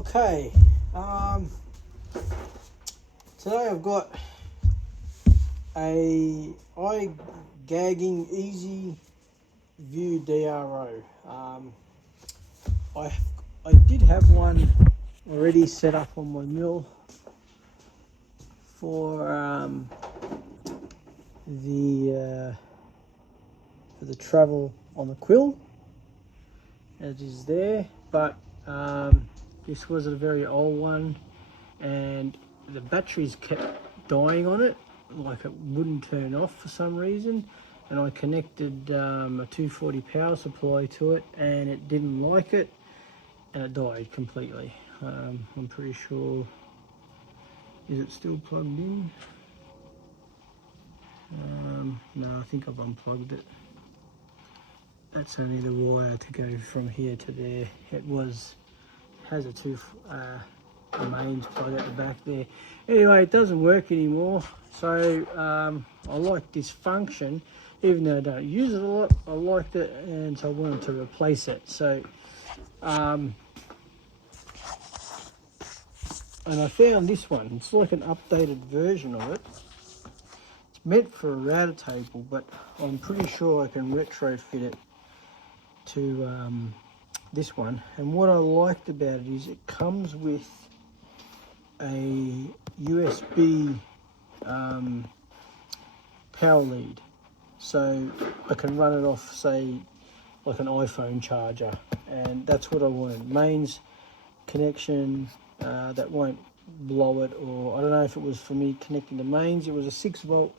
Okay, today I've got a eye gagging easy view DRO. I did have one already set up on my mill for the travel on the quill, as is there, but this was a very old one and the batteries kept dying on it, like it wouldn't turn off for some reason, and I connected a 240 power supply to it and it didn't like it and it died completely. I'm pretty sure, is it still plugged in? No, I think I've unplugged it. That's only the wire to go from here to there. It has a mains plug at the back there. Anyway, it doesn't work anymore, so I like this function, even though I don't use it a lot. I liked it, and so I wanted to replace it. So and I found this one. It's like an updated version of it. It's meant for a router table, but I'm pretty sure I can retrofit it to this one. And what I liked about it is it comes with a USB power lead, so I can run it off, say, like an iPhone charger, and that's what I wanted. Mains connection that won't blow it, or I don't know if it was for me connecting to mains. It was a 6-volt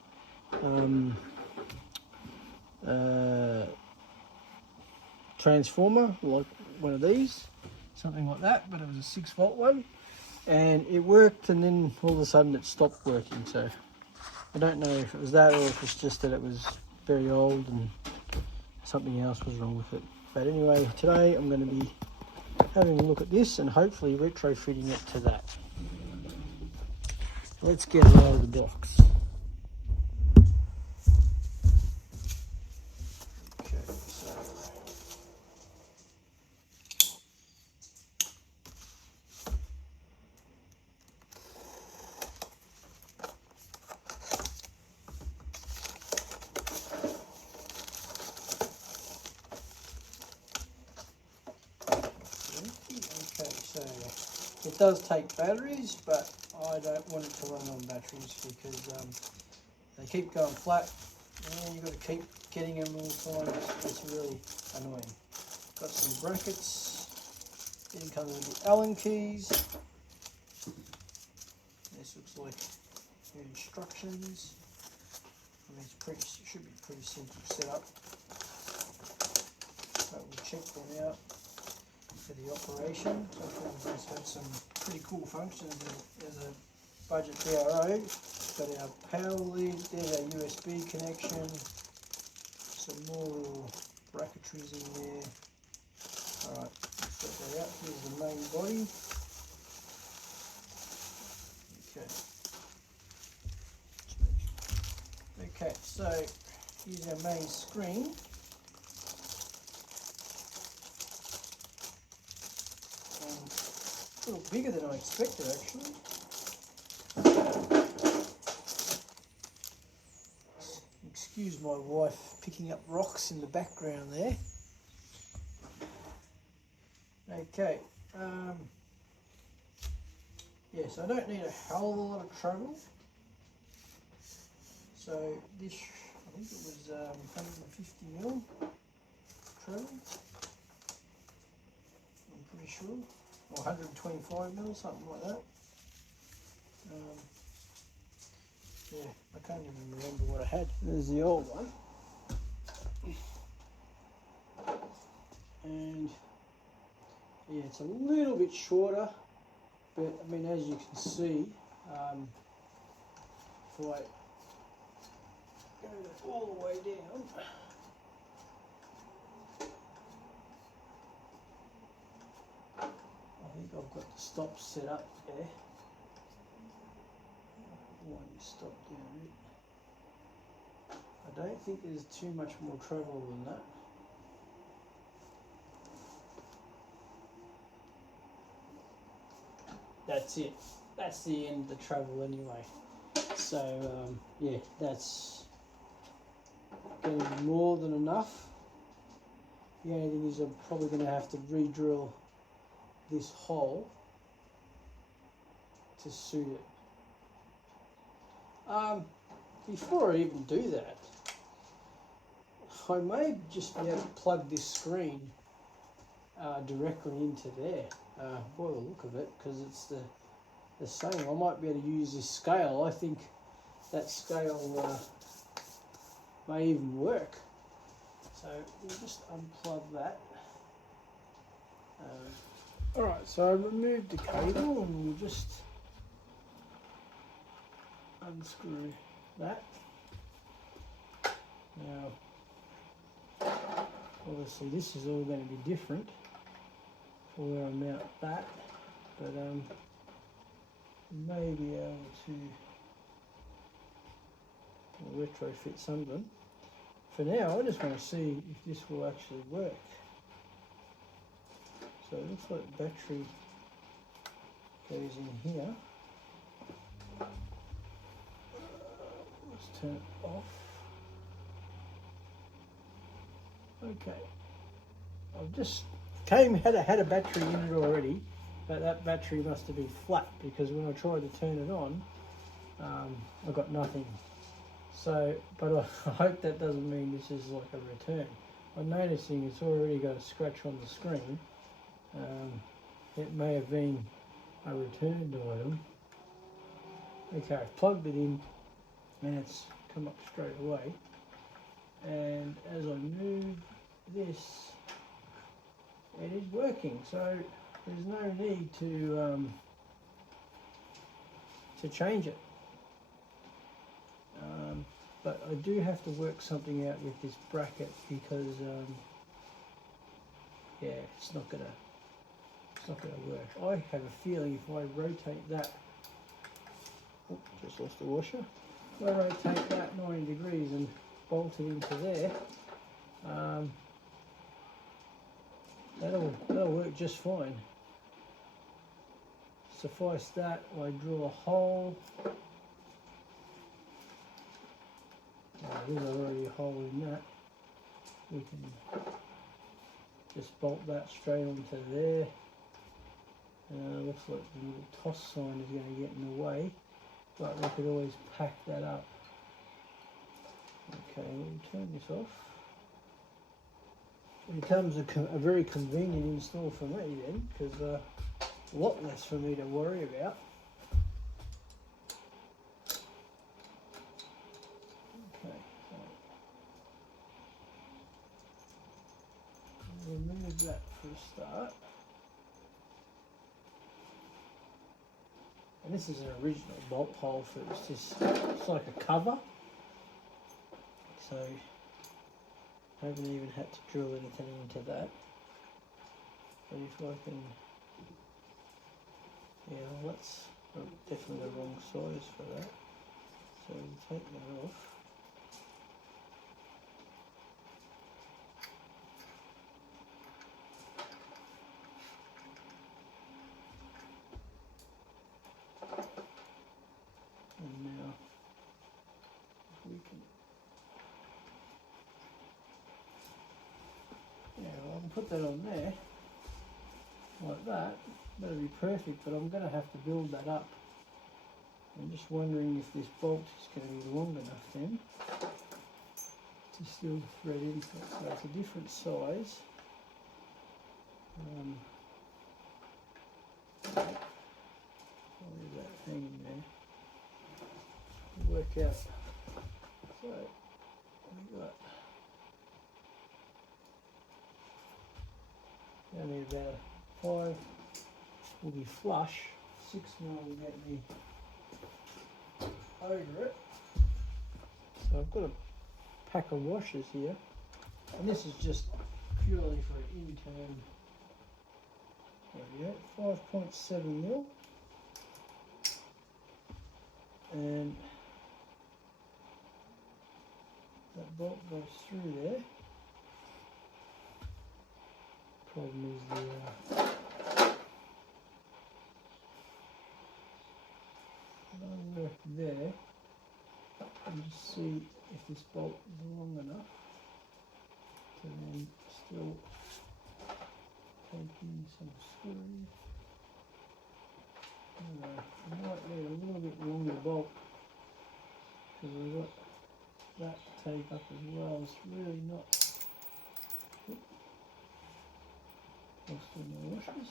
transformer, like one of these, something like that, but it was a 6-volt one, and it worked, and then all of a sudden it stopped working. So I don't know if it was that, or if it's just that it was very old and something else was wrong with it. But anyway, today I'm going to be having a look at this and hopefully retrofitting it to that. Let's get it out of the box. So it does take batteries, but I don't want it to run on batteries because they keep going flat and you've got to keep getting them all the time. It's really annoying. Got some brackets. Then comes with the Allen keys. This looks like the instructions. I mean, it should be pretty simple setup, but we'll check them out for the operation. So it's got some pretty cool functions as a budget DRO. Got our power lead, there's our USB connection, some more little bracketries in there. Alright, let's set that out. Here's the main body. Okay, so here's our main screen. A little bigger than I expected, actually. Excuse my wife picking up rocks in the background there. Okay. Yes, I don't need a hell of a lot of travel. So this, I think it was 150mm travel. I'm pretty sure. Or 125mm, something like that. Yeah, I can't even remember what I had. There's the old one. And yeah, it's a little bit shorter, but I mean, as you can see, if I go all the way down, I think I've got the stops set up there. Why don't you stop down it? I don't think there's too much more travel than that. that's it. That's the end of the travel anyway. So yeah, that's going to be more than enough. The only thing is I'm probably going to have to re-drill this hole to suit it. Before I even do that, I may just be able to plug this screen directly into there, by the look of it, because it's the same. I might be able to use this scale. I think that scale may even work. So we'll just unplug that. Alright, so I removed the cable and we'll just unscrew that. Now, obviously this is all going to be different for where I mount that, but may be able to retrofit some of them. For now, I just want to see if this will actually work. So it looks like the battery goes in here. Let's turn it off. Okay. I've just had a battery in it already, but that battery must have been flat because when I tried to turn it on, I got nothing. So, but I hope that doesn't mean this is like a return. I'm noticing it's already got a scratch on the screen. It may have been a returned item. Okay, I've plugged it in and it's come up straight away. And as I move this, it is working. So there's no need to change it. But I do have to work something out with this bracket because yeah, it's not gonna work. I have a feeling if I rotate that, oh, just lost the washer. If I rotate that 90 degrees and bolt it into there, that'll work just fine. Suffice that, I drill a hole. There's already a hole in that. We can just bolt that straight onto there. Looks like the little TOS sign is going to get in the way, but we could always pack that up. Okay, we'll turn this off. It becomes a very convenient install for me then, because a lot less for me to worry about. Remove that for a start. And this is an original bolt hole for it's like a cover. So I haven't even had to drill anything into that. But if I can, yeah, well, that's definitely the wrong size for that. So we'll take that off. And now, if we can, yeah, well, I can put that on there, like that. That'll be perfect, but I'm going to have to build that up. I'm just wondering if this bolt is going to be long enough then to still thread into it. So it's a different size. I'll leave that hanging there. Work out. So we got. I need about 5 will be flush. 6 mil will get me over it. So I've got a pack of washers here, and this is just purely for an intern. There we go, 5.7 mil. And that bolt goes through there. Problem is just see if this bolt is long enough to then still take in some screws. I might need a little bit longer bolt because we've got that to take up as well. It's really not. Lost all my washers.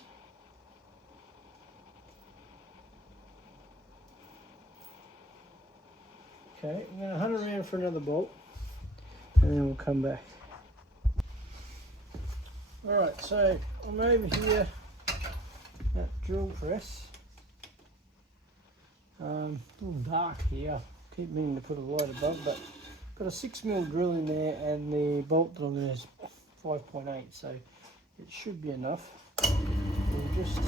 Okay, I'm going to hunt around for another bolt and then we'll come back. Alright, so I'm over here at drill press. A little dark here. Keep meaning to put a light above, but got a 6mm drill in there and the bolt that I'm going to is 5.8, so it should be enough. We'll just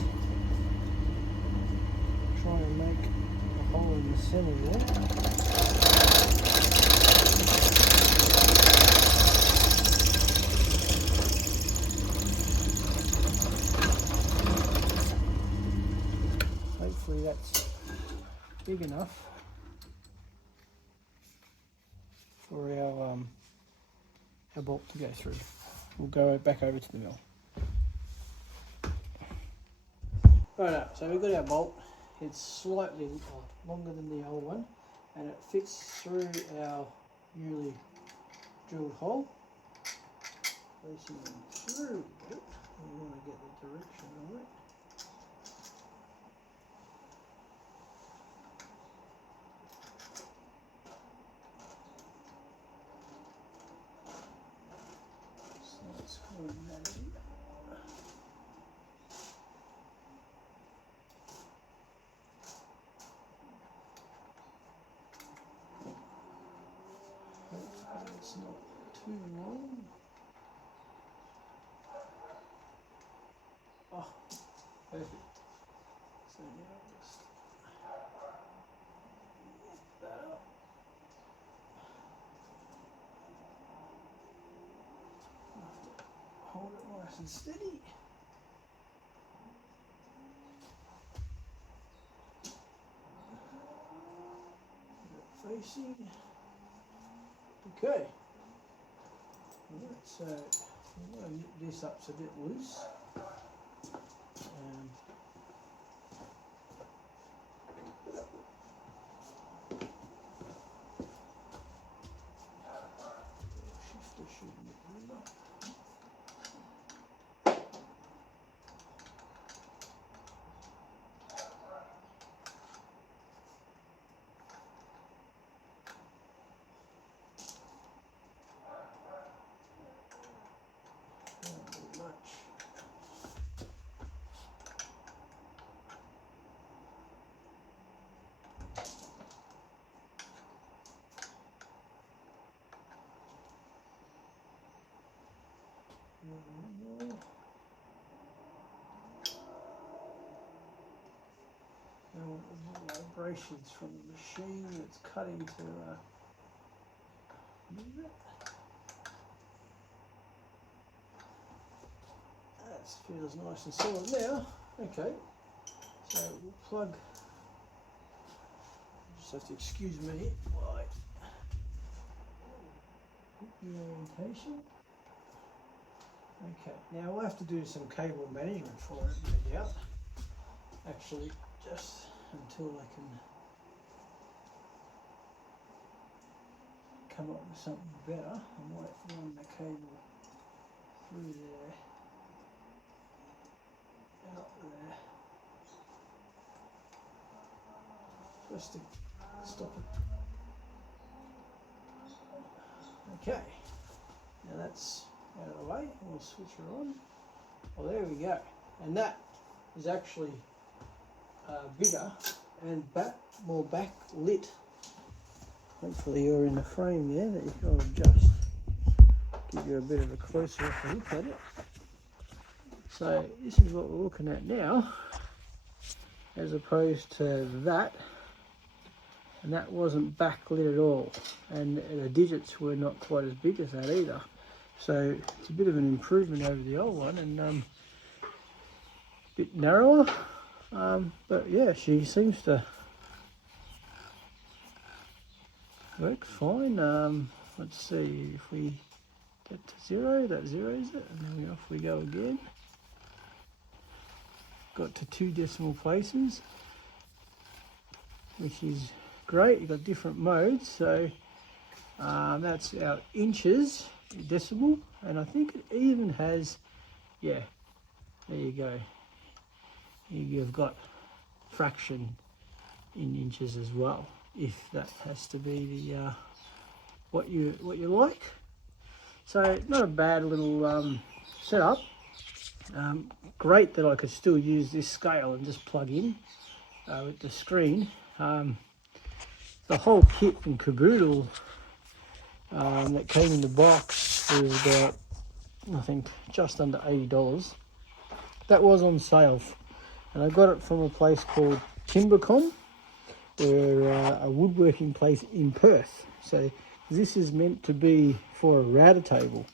try and make a hole in the centre there. Hopefully that's big enough for our bolt to go through. We'll go back over to the mill. Right, so we've got our bolt. It's slightly longer than the old one and it fits through our newly drilled hole. Placing it through it. We want to get the direction of it. It's not too long. Oh, perfect. So now just lift that up. Hold it nice and steady. Facing. Okay. Alright, so I'm going to nip this up so it's a bit loose. Shifter should nip it up. Vibrations from the machine that's cutting to move it. That feels nice and solid now. Okay, so we'll plug. Just have to excuse me while I put the orientation. Okay, now we'll have to do some cable management for it, no doubt. Actually, just until I can come up with something better, I might run the cable through there, out there, just to stop it. Okay, now that's out of the way, we'll switch her on. Well, there we go, and that is actually bigger and more backlit. Hopefully you're in the frame there that you can adjust. Give you a bit of a closer look at it. So this is what we're looking at now, as opposed to that. And that wasn't backlit at all. And the digits were not quite as big as that either. So it's a bit of an improvement over the old one, and a bit narrower. But yeah, she seems to works fine. Let's see if we get to 0, that zeros it, and then off we go again. Got to 2 decimal places, which is great. You've got different modes, so that's our inches decimal, and I think it even has, yeah, there you go. You've got fraction in inches as well, if that has to be the what you like. So not a bad little setup. Great that I could still use this scale and just plug in with the screen. The whole kit and caboodle that came in the box was about, I think, just under $80. That was on sale, and I got it from a place called Timbercom. They're a woodworking place in Perth. So this is meant to be for a router table.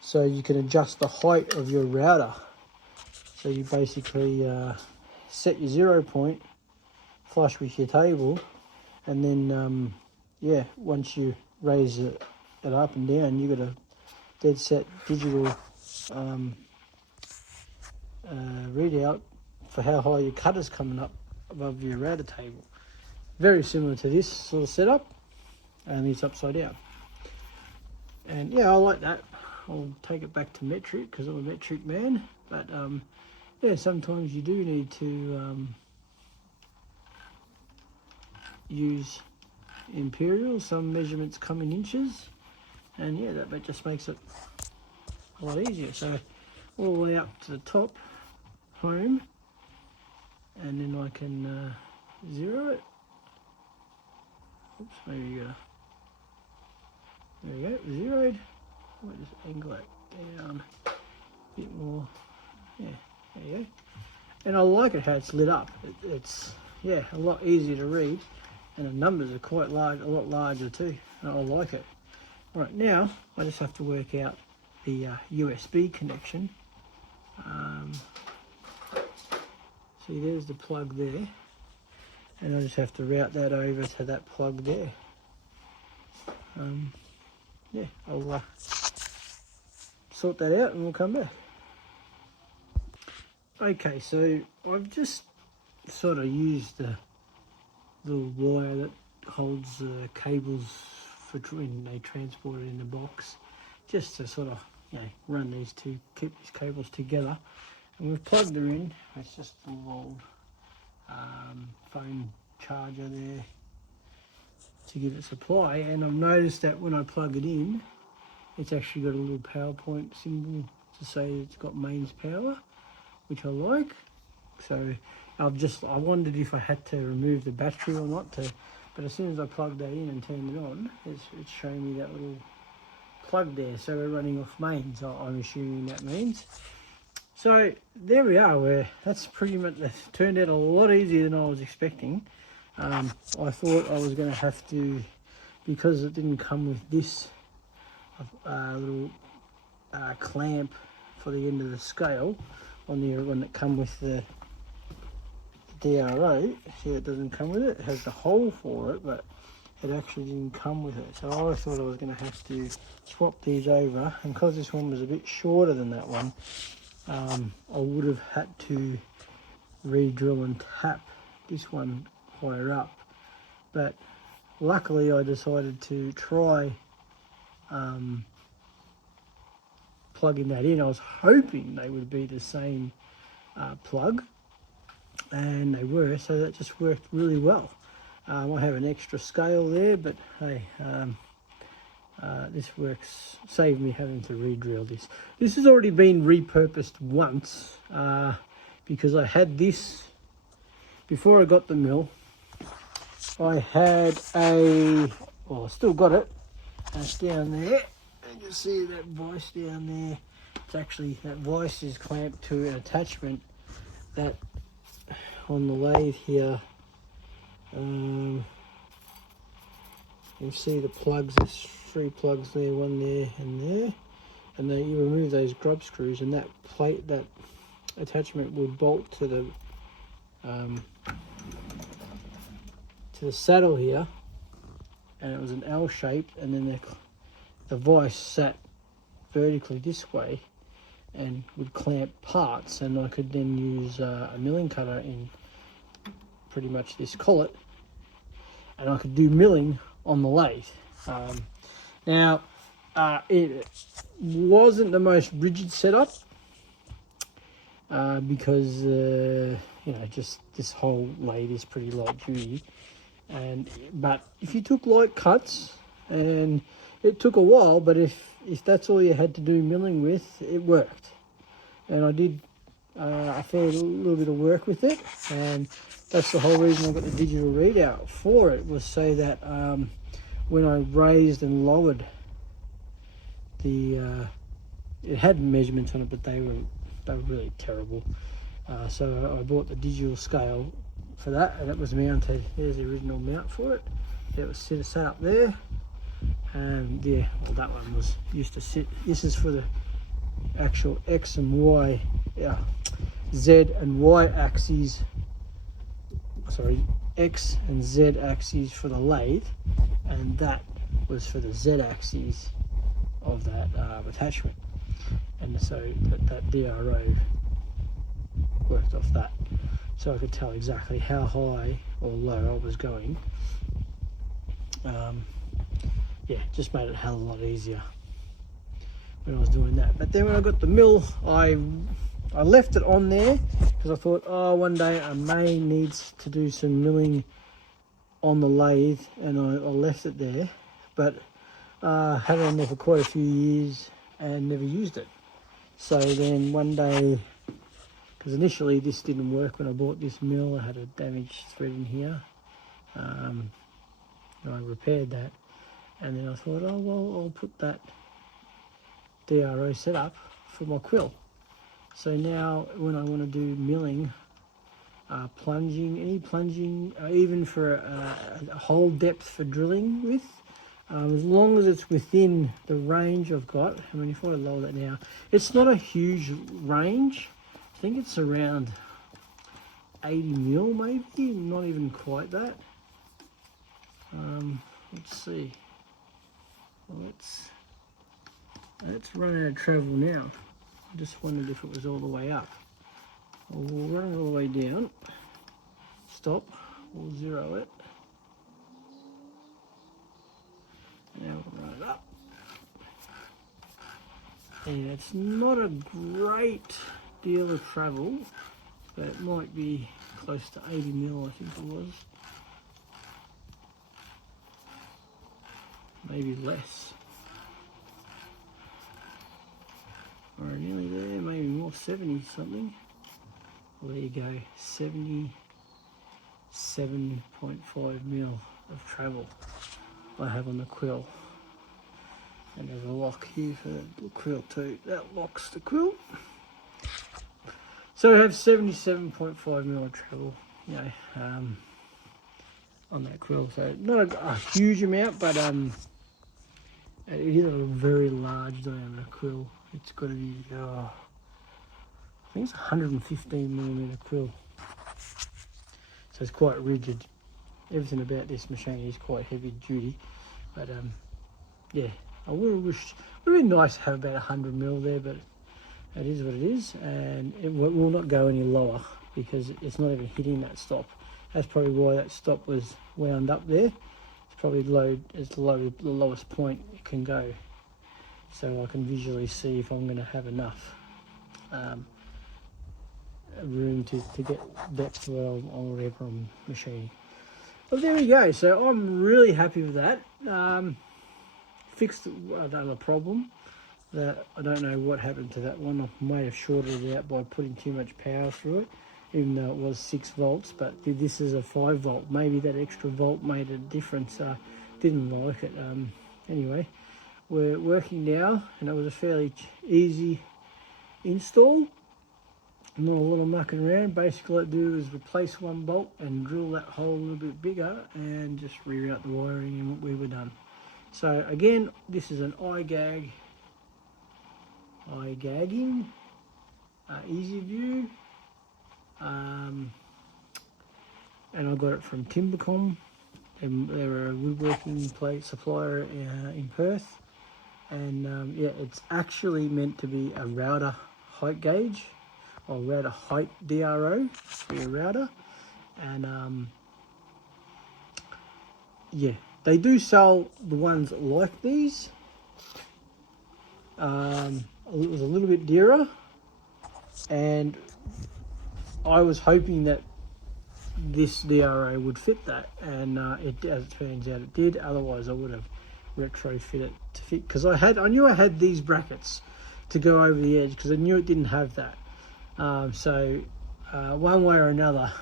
So you can adjust the height of your router. So you basically set your 0 point flush with your table, and then yeah, once you raise it up and down, you got a dead set digital readout for how high your cutter's coming up above your router table. Very similar to this sort of setup, and it's upside down. And yeah, I like that. I'll take it back to metric because I'm a metric man, but yeah, sometimes you do need to use imperial. Some measurements come in inches, and yeah, that just makes it a lot easier. So all the way up to the top, home, and then I can 0 it. Oops, maybe there we go, 0'd. I might just angle it down a bit more. Yeah, there you go. And I like it how it's lit up. It's, yeah, a lot easier to read, and the numbers are quite large, a lot larger too. And I like it. Right, now I just have to work out the USB connection. See, there's the plug there, and I just have to route that over to that plug there. Yeah, I'll sort that out and we'll come back. Okay, so I've just sort of used the little wire that holds the cables for when they transport it in the box, just to sort of, you know, run these two, keep these cables together. And we've plugged her in. It's just a little old phone charger there to give it supply, and I've noticed that when I plug it in, it's actually got a little PowerPoint symbol to say it's got mains power, which I like. So I wondered if I had to remove the battery or not, but as soon as I plugged that in and turned it on, it's showing me that little plug there. So we're running off mains, I'm assuming that means. So there we are. That's pretty much, that turned out a lot easier than I was expecting. I thought I was going to have to, because it didn't come with this little clamp for the end of the scale on the one that come with the DRO. See, it doesn't come with it. It has the hole for it, but it actually didn't come with it. So I thought I was going to have to swap these over, and because this one was a bit shorter than that one, I would have had to re-drill and tap this one higher up. But luckily I decided to try plugging that in. I was hoping they would be the same plug, and they were, so that just worked really well. I have an extra scale there, but hey, this works. Saved me having to re-drill this. This has already been repurposed once, because I had this before I got the mill. I had I still got it. It's down there, and you see that vise down there. It's actually, that vise is clamped to an attachment that on the lathe here. You see the plugs, there's 3 plugs there, one there and there, and then you remove those grub screws, and that plate, that attachment will bolt to the to the saddle here, and it was an L shape, and then the vise sat vertically this way and would clamp parts, and I could then use a milling cutter in pretty much this collet, and I could do milling on the lathe. Now, it wasn't the most rigid setup because just this whole lathe is pretty light duty, but if you took light cuts, and it took a while, but if that's all you had to do milling with, it worked. And I did a little bit of work with it, and that's the whole reason I got the digital readout for it, was so that when I raised and lowered it had measurements on it, but they were really terrible. So I bought the digital scale for that, and it was mounted. There's the original mount for it. It was set up there, and yeah, well, that one was used to sit. This is for the actual X and Y, Z and Y axes. Sorry, X and Z axes for the lathe, and that was for the Z axes of that attachment, and so that DRO worked off that, so I could tell exactly how high or low I was going. Yeah, just made it a hell of a lot easier when I was doing that. But then when I got the mill, I left it on there because I thought, oh, one day I may need to do some milling on the lathe, and I left it there, but had it on there for quite a few years and never used it. So then one day, because initially this didn't work when I bought this mill, I had a damaged thread in here, and I repaired that, and then I thought, oh well, I'll put that DRO setup for my quill. So now when I want to do milling, plunging, any plunging, even for a hole depth for drilling with, as long as it's within the range I've got. I mean, if I lower that now, it's not a huge range. I think it's around 80 mil maybe, not even quite that. Let's see. Well, let's run out of travel now. I just wondered if it was all the way up. We'll run it all the way down. Stop. We'll zero it. Now we'll run it up. And it's not a great deal of travel, but it might be close to 80 mil, I think it was. Maybe less. Or nearly there, maybe more, 70 something. Well, there you go, 77.5 mil of travel I have on the quill. And there's a lock here for the quill too. That locks the quill. So I have 77.5 mil of travel, on that quill. So not a huge amount, but it is a very large diameter quill. It's got to be, I think it's 115 millimeter quill. So it's quite rigid. Everything about this machine is quite heavy duty, but yeah, I would have wished, it would have been nice to have about 100 mil there, but it is what it is, and it will not go any lower because it's not even hitting that stop. That's probably why that stop was wound up there. It's probably the lowest point it can go, so I can visually see if I'm going to have enough room to get depth or whatever I'm machining. But there we go. So I'm really happy with that. Fixed another problem that I don't know what happened to that one. I might have shorted it out by putting too much power through it, even though it was 6 volts, but this is a 5 volt. Maybe that extra volt made a difference. Didn't like it. Anyway, we're working now, and it was a fairly easy install. Not a lot of mucking around. Basically, all I do is replace one bolt and drill that hole a little bit bigger and just reroute the wiring, and we were done. So again, this is an eye-gagging, easy view, and I got it from Timbercom. They're a woodworking plate supplier in Perth, and yeah, it's actually meant to be a router height gauge, or router height DRO for your router, and yeah, they do sell the ones like these. It was a little bit dearer, and I was hoping that this DRO would fit that, and as it turns out, it did. Otherwise, I would have retrofit it to fit, because I knew I had these brackets to go over the edge, because I knew it didn't have that. So one way or another,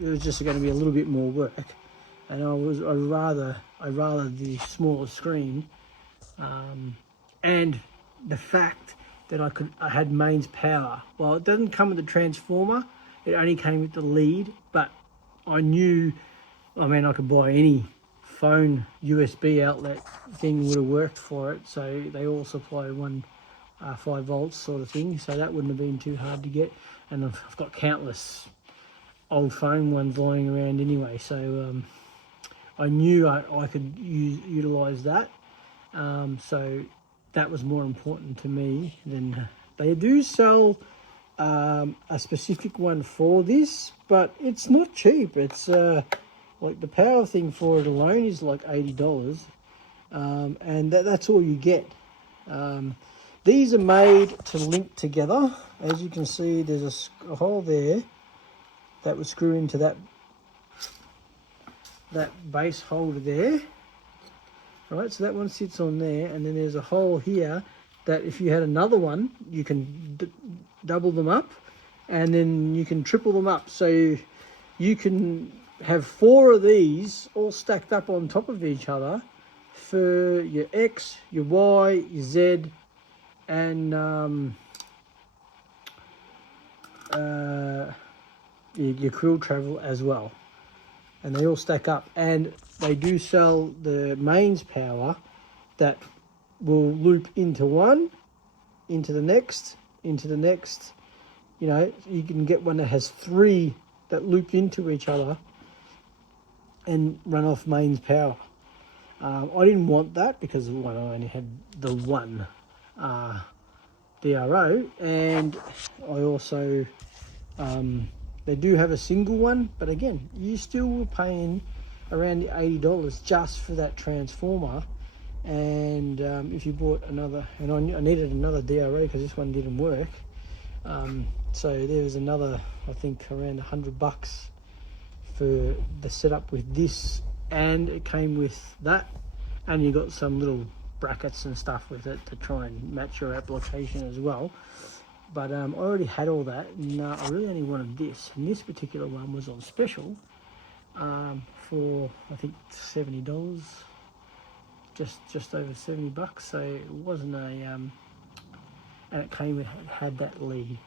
it was just going to be a little bit more work, and I'd rather the smaller screen, and the fact that I had mains power. Well, it doesn't come with the transformer, it only came with the lead, but I knew, I mean, I could buy any phone USB outlet thing would have worked for it, so they all supply 5 volts sort of thing, so that wouldn't have been too hard to get. And I've got countless old phone ones lying around anyway, so I knew I could utilize that, so that was more important to me than they do sell a specific one for this, but it's not cheap. It's like the power thing for it alone is like $80, and that's all you get. These are made to link together. As you can see, there's a hole there that would screw into that base holder there. Right, so that one sits on there, and then there's a hole here that if you had another one, you can double them up, and then you can triple them up. So you can have 4 of these all stacked up on top of each other for your X, your Y, your Z, and your quill travel as well. And they all stack up, and they do sell the mains power that will loop into one, into the next, into the next. You know, you can get one that has 3 that loop into each other and run off mains power. I didn't want that because I only had the one DRO, and I also they do have a single one, but again, you still were paying around the $80 just for that transformer. And if you bought another, and I needed another DRO because this one didn't work, so there was another, I think around $100 for the setup with this, and it came with that, and you got some little brackets and stuff with it to try and match your application as well. But I already had all that, and I really only wanted this, and this particular one was on special for I think $70, just over $70. So it wasn't a and it had that lead,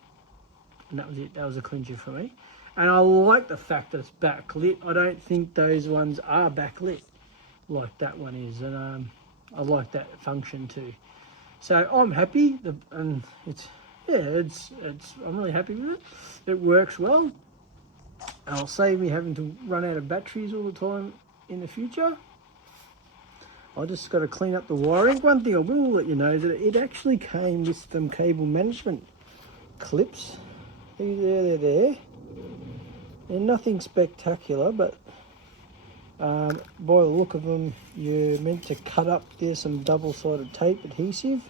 and that was it. That was a clincher for me. And I like the fact that it's backlit. I don't think those ones are backlit like that one is, and I like that function too. So I'm happy, and I'm really happy with it. It works well. It'll save me having to run out of batteries all the time in the future. I just got to clean up the wiring. One thing I will let you know is that it actually came with some cable management clips. They're there. They're nothing spectacular, but by the look of them, you're meant to cut up. There's some double-sided tape adhesive,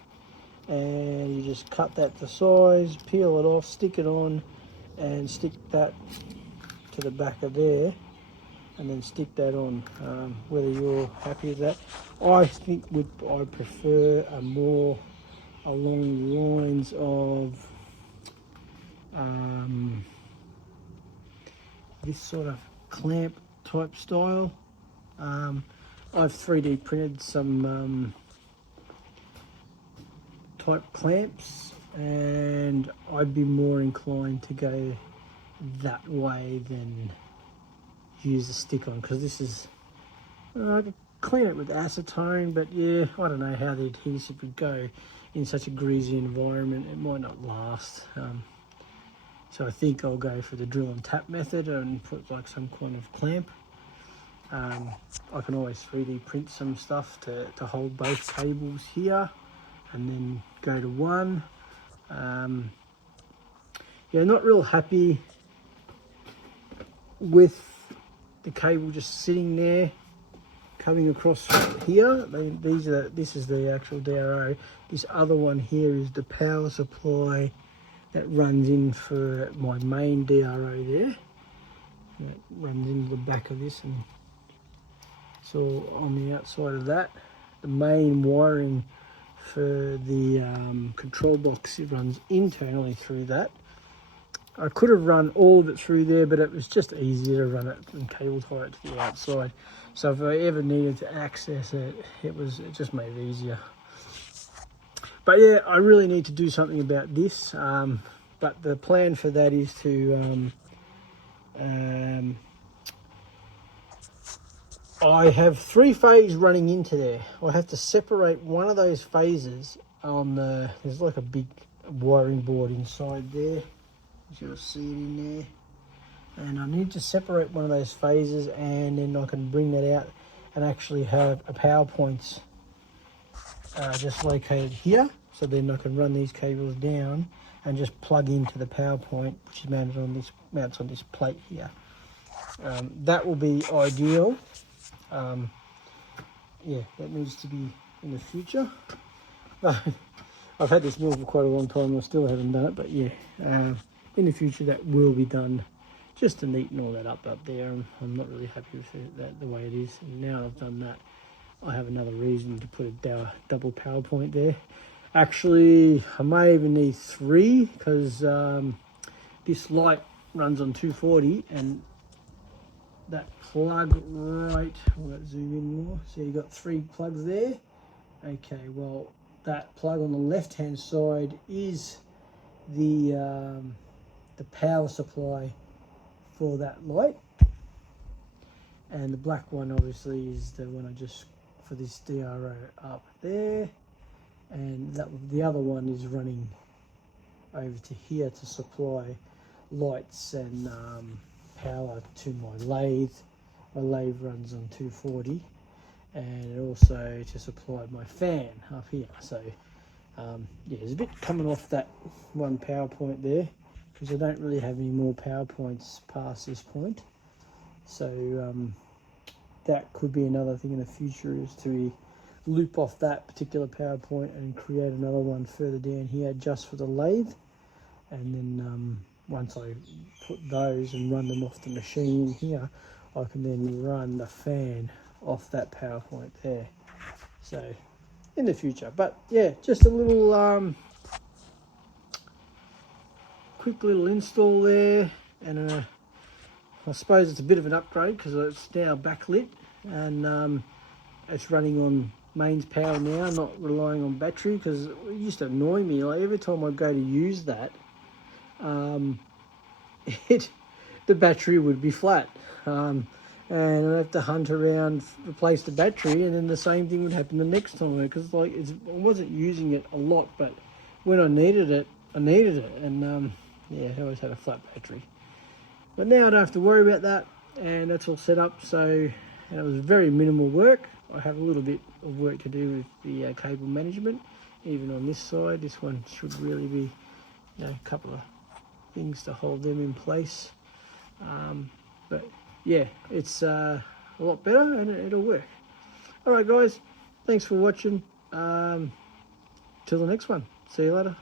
and you just cut that to size, peel it off, stick it on, and stick that to the back of there, and then stick that on. Whether you're happy with that, I think I prefer a more along the lines of this sort of clamp type style. I've 3D printed some type clamps, and I'd be more inclined to go that way than use a stick-on, because this is, I could clean it with acetone, but yeah, I don't know how the adhesive would go in such a greasy environment. It might not last. So I think I'll go for the drill and tap method and put like some kind of clamp. I can always 3D print some stuff to hold both cables here and then go to one. Yeah, not real happy with the cable just sitting there coming across here. This is the actual DRO. This other one here is the power supply that runs in for my main DRO there. That runs into the back of this, and it's all on the outside of that. The main wiring for the control box, it runs internally through that. I could have run all of it through there, but it was just easier to run it and cable tie it to the outside. So if I ever needed to access it, it just made it easier. But yeah, I really need to do something about this. But the plan for that is to I have 3 phases running into there. I have to separate one of those phases on there's like a big wiring board inside there. You'll see it in there. And I need to separate one of those phases, and then I can bring that out and actually have a power point just located here. So then I can run these cables down and just plug into the power point, which is mounts on this plate here. That will be ideal. Yeah, that needs to be in the future. I've had this mill for quite a long time and I still haven't done it, but yeah, in the future that will be done, just to neaten all that up there. I'm not really happy with that the way it is, and now I've done that, I have another reason to put a double power point there. Actually, I may even need 3, because this light runs on 240, and that plug right, I'll zoom in more, so you've got 3 plugs there. Okay, well, that plug on the left hand side is the power supply for that light, and the black one obviously is the one I just for this DRO up there, and the other one is running over to here to supply lights and power to my lathe. My lathe runs on 240, and also to supply my fan up here. So yeah, there's a bit coming off that one power point there, because I don't really have any more power points past this point. So that could be another thing in the future, is to loop off that particular power point and create another one further down here just for the lathe. And then once I put those and run them off the machine here, I can then run the fan off that power point there. So in the future, but yeah, just a little quick little install there, and I suppose it's a bit of an upgrade because it's now backlit, and it's running on mains power now, not relying on battery, because it used to annoy me, like every time I go to use that, the battery would be flat, and I'd have to hunt around, replace the battery, and then the same thing would happen the next time, because like I wasn't using it a lot, but when I needed it, and yeah, I always had a flat battery. But now I don't have to worry about that, and that's all set up. So, and it was very minimal work. I have a little bit of work to do with the cable management, even on this side. This one should really be, you know, a couple of things to hold them in place. But yeah, it's a lot better, and it'll work. All right, guys, thanks for watching. Till the next one. See you later.